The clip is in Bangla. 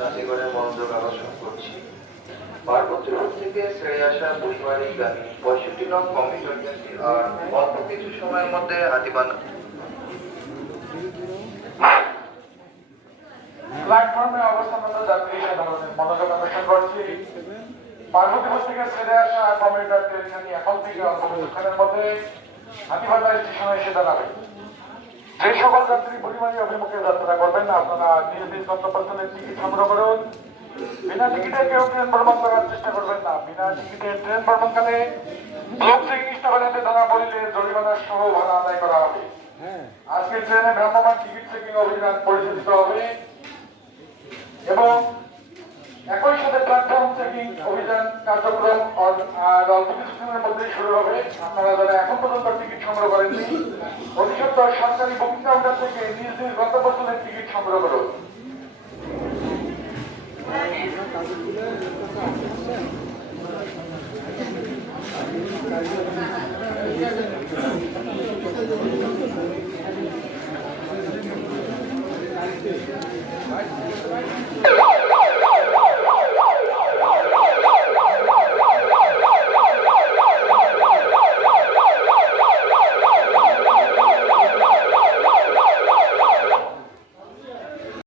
জাতিগণের মনোযোগ আকর্ষণ করছি। পার্বত্য রোড থেকে ছেড়ে আসা বুড়িমারি গাড়ি 65 নং কমিউটার ট্রেনটি আর অল্প কিছু সময়ের মধ্যে হাতিবান্ধা প্ল্যাটফর্মে অবস্থানরত যাত্রী সাধারণের মনোযোগ আকর্ষণ করছি। পার্বতীপুর থেকে ছেড়ে আসা কমিউটার ট্রেনটি এখন থেকে অল্প কিছুক্ষণের মধ্যে হাতিবান্ধা স্টেশনে এসে দাঁড়াবে। যে সকল যাত্রী বুড়িমারি অভিমুখে যাত্রা করবেন না, আপনারা নিজ নিজ গন্তব্যস্থলের টিকিট সংগ্রহ করুন। বিনা টিকিটে কেউ ট্রেন ভ্রমণ করার চেষ্টা করবেন না। বিনা টিকিটে ট্রেন ভ্রমণকালে ব্লক চেকিং স্টেশনে ধরা পড়লে জরিমানা সহ ভাড়া আদায় করা হবে। আজকে ট্রেনে ভ্রাম্যমাণ টিকিট চেকিং অভিযান পরিচালিত হবে এবং একই সাথে প্ল্যাটফর্ম চেকিং অভিযান কার্যক্রম আর অল্প কিছুদিনের মধ্যেই শুরু হবে। আপনারা যারা এখন পর্যন্ত টিকিট সংগ্রহ করেননি, অতি সত্বর সরকারি বুকিং কাউন্টার থেকে নিজ নিজ গন্তব্যস্থলের টিকিট সংগ্রহ করুন। কাজে